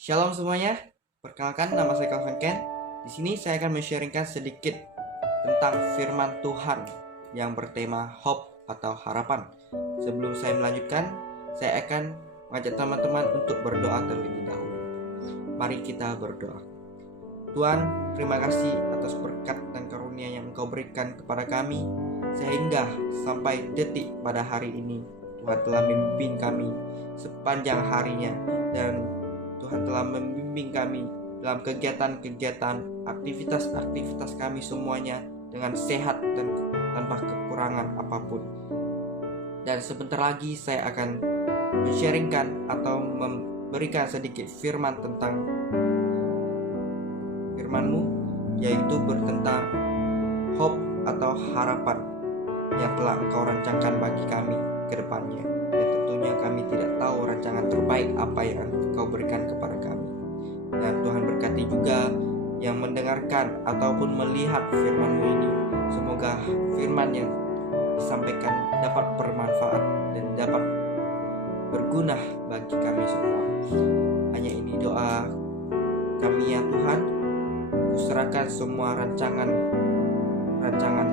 Shalom semuanya, perkenalkan nama saya Calvin Ken. Di sini saya akan men-sharingkan sedikit tentang firman Tuhan yang bertema hope atau harapan. Sebelum saya melanjutkan, saya akan mengajak teman-teman untuk berdoa terlebih dahulu. Mari kita berdoa. Tuhan, terima kasih atas berkat dan karunia yang Engkau berikan kepada kami, sehingga sampai detik pada hari ini Tuhan telah membimbing kami sepanjang harinya, dan Tuhan telah membimbing kami dalam kegiatan-kegiatan, aktivitas-aktivitas kami semuanya dengan sehat dan tanpa kekurangan apapun. Dan sebentar lagi saya akan men-sharingkan atau memberikan sedikit firman tentang firman-Mu, yaitu bertentang hope atau harapan yang telah Engkau rancangkan bagi kami ke depannya. Dan tentunya kami tidak tahu rancangan terbaik apa yang Engkau berikan kepada kami. Dan Tuhan berkati juga yang mendengarkan ataupun melihat firman-Mu ini. Semoga firman yang disampaikan dapat bermanfaat dan dapat berguna bagi kami semua. Hanya ini doa kami ya Tuhan. Kuserahkan semua rancangan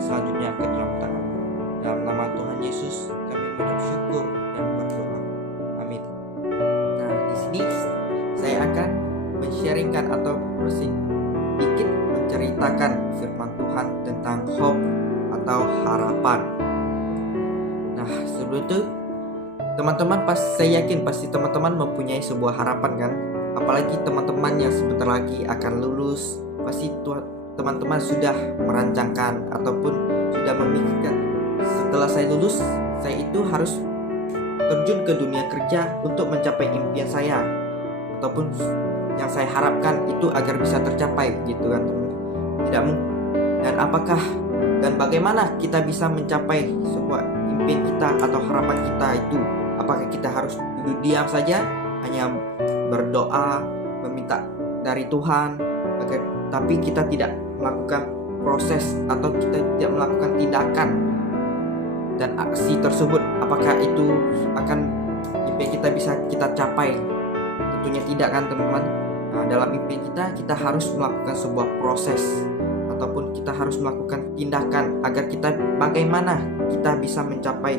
selanjutnya ke dalam tangan-Mu. Dalam nama Tuhan Yesus kami mengucap syukur dan berdoa. Amin. Nah, di sini saya akan men-sharingkan atau sedikit menceritakan firman Tuhan tentang hope atau harapan. Nah, sebelum itu teman-teman saya yakin pasti teman-teman mempunyai sebuah harapan kan? Apalagi teman-teman yang sebentar lagi akan lulus, pasti teman-teman sudah merancangkan ataupun sudah memikirkan, setelah saya lulus, saya itu harus terjun ke dunia kerja untuk mencapai impian saya, ataupun yang saya harapkan itu agar bisa tercapai gitu kan. Tidak mungkin. Dan apakah dan bagaimana kita bisa mencapai sebuah impian kita atau harapan kita itu? Apakah kita harus duduk diam saja, hanya berdoa, meminta dari Tuhan, tapi kita tidak melakukan proses atau kita tidak melakukan tindakan dan aksi tersebut, apakah itu akan impian kita bisa kita capai? Tentunya tidak kan teman-teman. Nah, dalam impian kita harus melakukan sebuah proses ataupun kita harus melakukan tindakan agar kita bagaimana kita bisa mencapai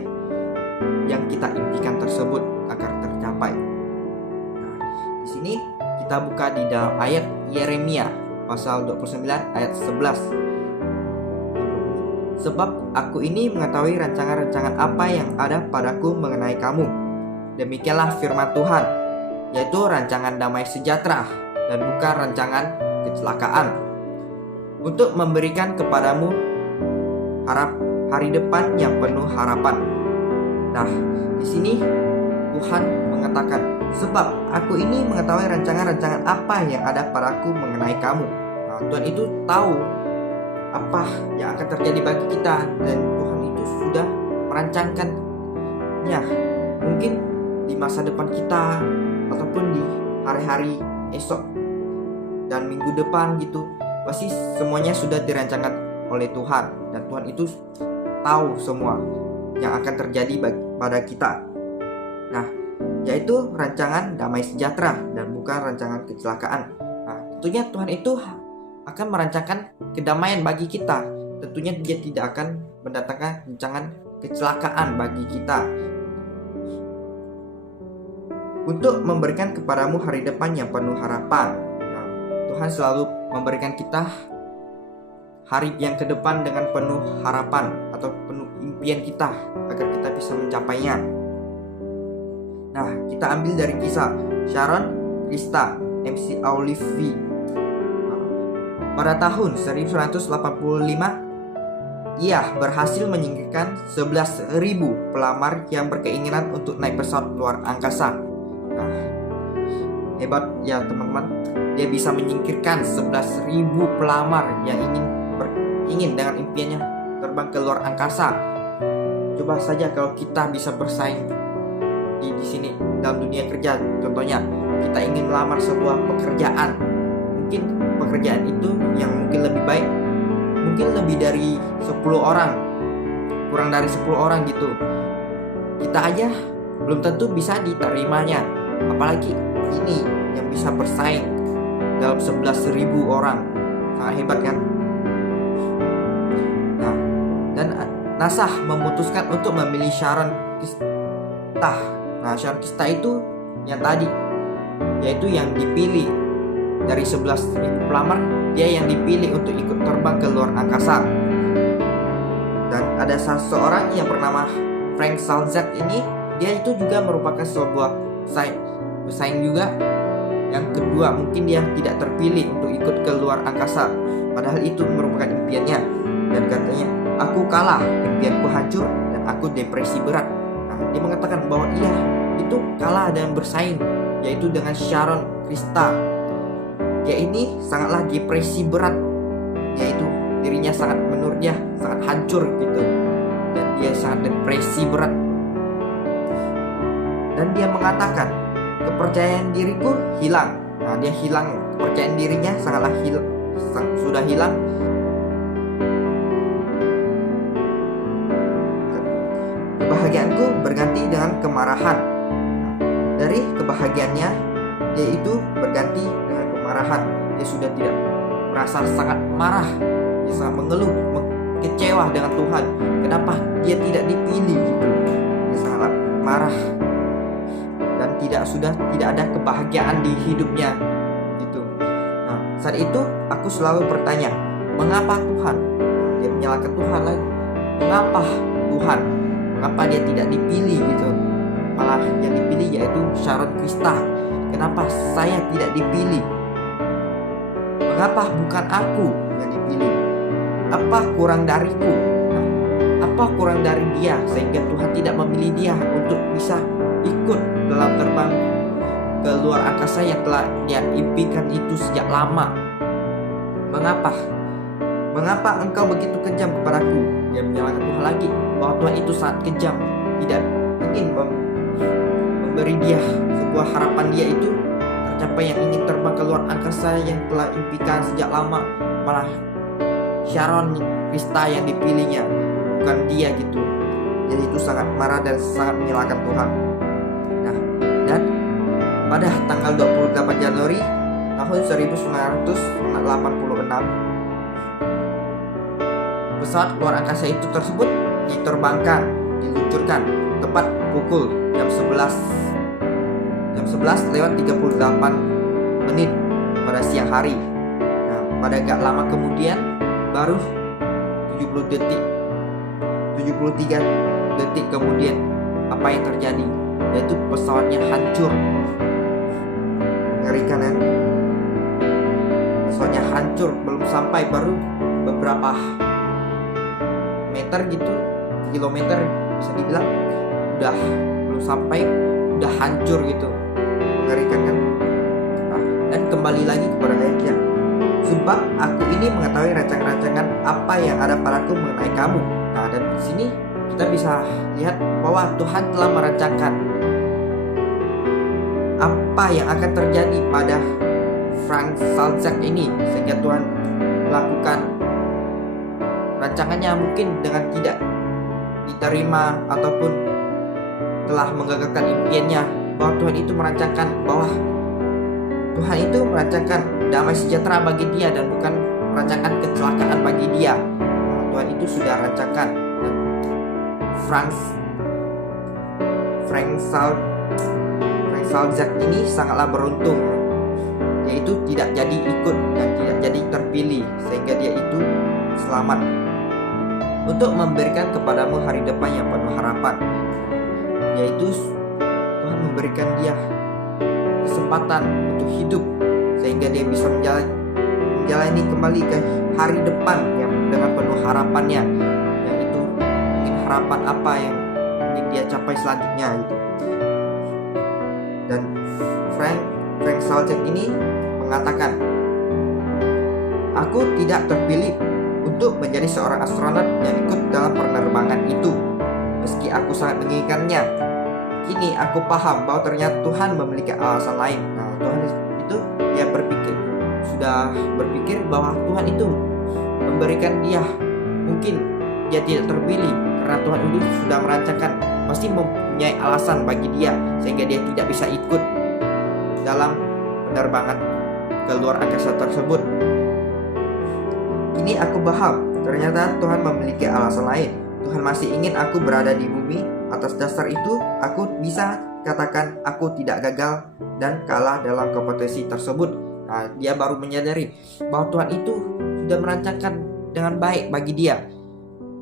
yang kita impikan tersebut agar tercapai. Nah, di sini kita buka di dalam ayat Yeremia pasal 29 ayat 11. Sebab aku ini mengetahui rancangan-rancangan apa yang ada padaku mengenai kamu. Demikianlah firman Tuhan, yaitu rancangan damai sejahtera dan bukan rancangan kecelakaan, untuk memberikan kepadamu hari depan yang penuh harapan. Nah, di sini Tuhan mengatakan, sebab aku ini mengetahui rancangan-rancangan apa yang ada padaku mengenai kamu. Nah, Tuhan itu tahu apa yang akan terjadi bagi kita, dan Tuhan itu sudah merancangkannya. Mungkin di masa depan kita ataupun di hari-hari esok dan minggu depan gitu, pasti semuanya sudah dirancangkan oleh Tuhan, dan Tuhan itu tahu semua yang akan terjadi pada kita. Nah, yaitu rancangan damai sejahtera dan bukan rancangan kecelakaan. Nah, tentunya Tuhan itu akan merancangkan kedamaian bagi kita. Tentunya Dia tidak akan mendatangkan rancangan kecelakaan bagi kita, untuk memberikan kepadamu hari depan yang penuh harapan. Nah, Tuhan selalu memberikan kita hari yang ke depan dengan penuh harapan atau penuh impian kita agar kita bisa mencapainya. Nah, kita ambil dari kisah Sharon Krista MC Olive. Pada tahun 1985, ia berhasil menyingkirkan 11.000 pelamar yang berkeinginan untuk naik pesawat luar angkasa. Nah, hebat ya teman-teman. Dia bisa menyingkirkan 11.000 pelamar yang ingin dengan impiannya terbang ke luar angkasa. Coba saja kalau kita bisa bersaing di sini dalam dunia kerja. Contohnya, kita ingin melamar sebuah pekerjaan. Mungkin pekerjaan itu yang mungkin lebih baik, mungkin lebih dari 10 orang, kurang dari 10 orang gitu. Kita aja belum tentu bisa diterimanya, apalagi ini yang bisa bersaing dalam 11.000 orang. Sangat hebat kan? Nah, dan NASA memutuskan untuk memilih Sharon Kista. Nah, Sharon Kista itu yang tadi, yaitu yang dipilih dari 11.000 pelamar, dia yang dipilih untuk ikut terbang ke luar angkasa. Dan ada seseorang yang bernama Frank Salzak ini, dia itu juga merupakan sebuah pesaing juga. Yang kedua, mungkin dia tidak terpilih untuk ikut ke luar angkasa, padahal itu merupakan impiannya. Dan katanya, aku kalah, impianku hancur, dan aku depresi berat. Nah, dia mengatakan bahwa ia itu kalah dan bersaing, yaitu dengan Sharon Kista. Dia ini sangatlah depresi berat, yaitu dirinya sangat, menurut dia sangat hancur gitu, dan dia sangat depresi berat. Dan dia mengatakan, kepercayaan diriku hilang. Nah, dia hilang kepercayaan dirinya, sangatlah sudah hilang. Kebahagiaanku berganti dengan kemarahan. Dari kebahagiaannya, dia itu berganti dengan kemarahan. Dia sudah tidak merasa sangat marah, dia sangat mengeluh, kecewa dengan Tuhan. Kenapa dia tidak dipilih gitu? Dia sangat marah dan tidak ada kebahagiaan di hidupnya gitu. Nah, saat itu aku selalu bertanya, mengapa Tuhan? Dia menyalahkan Tuhan lagi. Mengapa Tuhan? Mengapa dia tidak dipilih gitu? Malah yang dipilih yaitu Sharon Kista. Kenapa saya tidak dipilih? Mengapa bukan aku yang dipilih? Apa kurang dariku? Nah, apa kurang dari dia sehingga Tuhan tidak memilih dia untuk bisa ikut dalam terbang ke luar angkasa yang telah dia impikan itu sejak lama? Mengapa? Mengapa engkau begitu kejam kepadaku? Dia menyalahkan Tuhan lagi, bahwa Tuhan itu sangat kejam, tidak ingin memberi dia sebuah harapan dia itu tercapai, yang ingin terbang ke luar angkasa yang telah impikan sejak lama. Malah Sharon Kista yang dipilihnya, bukan dia gitu. Jadi itu sangat marah dan sangat menyalahkan Tuhan. Nah, dan pada tanggal 28 Januari tahun 1986, pesawat luar angkasa itu tersebut diluncurkan tepat pukul jam 11:38 pada siang hari. Nah, pada gak lama kemudian, baru 73 detik kemudian, apa yang terjadi? Yaitu pesawatnya hancur. Mengerikan kan? Pesawatnya hancur, belum sampai, baru beberapa meter gitu, kilometer bisa dibilang, belum sampai udah hancur gitu. Mengerikan kan? Nah, dan kembali lagi kepada ayatnya, sebab aku ini mengetahui rancangan-rancangan apa yang ada padaku mengenai kamu. Nah, dan di sini kita bisa lihat bahwa Tuhan telah merancangkan apa yang akan terjadi pada Frank Salzak ini, sehingga Tuhan melakukan rancangannya mungkin dengan tidak diterima ataupun telah menggagalkan impiannya, bahwa Tuhan itu merancangkan bahwa Tuhan itu merancangkan damai sejahtera bagi dia dan bukan merancangkan kecelakaan bagi dia. Tuhan itu sudah rancangkan. Dan Frank Salzak ini sangatlah beruntung, yaitu tidak jadi ikut dan tidak jadi terpilih, sehingga dia itu selamat untuk memberikan kepadamu hari depan yang penuh harapan. Yaitu Tuhan memberikan dia kesempatan untuk hidup, sehingga dia bisa menjalani kembali ke hari depan yang dengan penuh harapannya, yaitu mungkin harapan apa yang ingin dia capai selanjutnya gitu. Dan Frank Salzak ini mengatakan, aku tidak terpilih untuk menjadi seorang astronot yang ikut dalam penerbangan itu, meski aku sangat menginginkannya. Kini aku paham bahwa ternyata Tuhan memiliki alasan lain. Nah, Tuhan itu dia sudah berpikir bahwa Tuhan itu memberikan dia, mungkin dia tidak terpilih karena Tuhan itu sudah merancangkan, pasti mempunyai alasan bagi dia sehingga dia tidak bisa ikut dalam penerbangan ke luar angkasa tersebut. Ini aku paham, ternyata Tuhan memiliki alasan lain. Tuhan masih ingin aku berada di bumi. Atas dasar itu, aku bisa katakan aku tidak gagal dan kalah dalam kompetisi tersebut. Nah, dia baru menyadari bahwa Tuhan itu sudah merancangkan dengan baik bagi dia,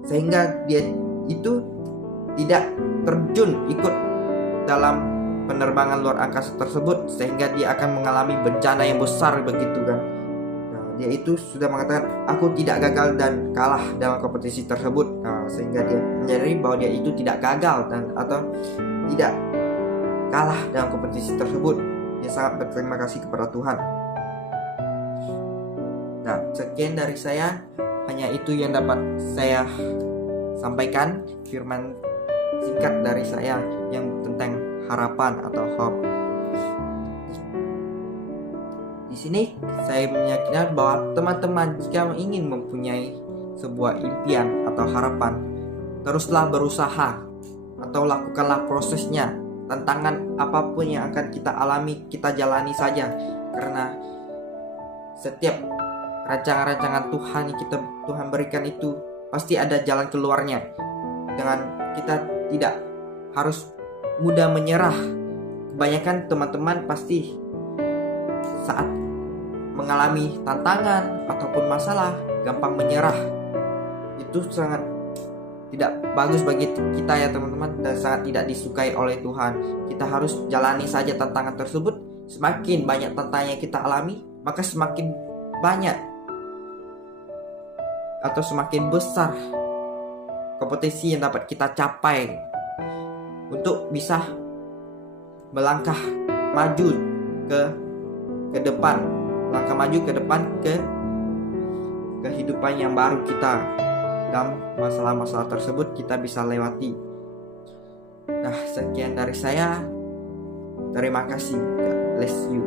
sehingga dia itu tidak terjun ikut dalam penerbangan luar angkasa tersebut, sehingga dia akan mengalami bencana yang besar begitu kan. Nah, dia itu sudah mengatakan aku tidak gagal dan kalah dalam kompetisi tersebut. Nah, sehingga dia menyadari bahwa dia itu tidak gagal dan atau tidak kalah dalam kompetisi tersebut. Dia sangat berterima kasih kepada Tuhan. Nah, sekian dari saya. Hanya itu yang dapat saya sampaikan, firman singkat dari saya yang tentang harapan atau hope. Di sini saya meyakinkan bahwa teman-teman jika ingin mempunyai sebuah impian atau harapan, teruslah berusaha atau lakukanlah prosesnya. Tantangan apapun yang akan kita alami, kita jalani saja, karena setiap rancangan-rancangan Tuhan yang Tuhan berikan itu pasti ada jalan keluarnya. Dengan kita tidak harus mudah menyerah. Kebanyakan teman-teman pasti saat mengalami tantangan ataupun masalah gampang menyerah. Itu sangat tidak bagus bagi kita ya teman-teman, dan sangat tidak disukai oleh Tuhan. Kita harus jalani saja tantangan tersebut. Semakin banyak tantangan yang kita alami, maka semakin banyak atau semakin besar kompetisi yang dapat kita capai untuk bisa melangkah maju ke depan, langkah maju ke depan ke kehidupan yang baru kita. Dalam masalah-masalah tersebut kita bisa lewati. Nah, sekian dari saya. Terima kasih. God bless you.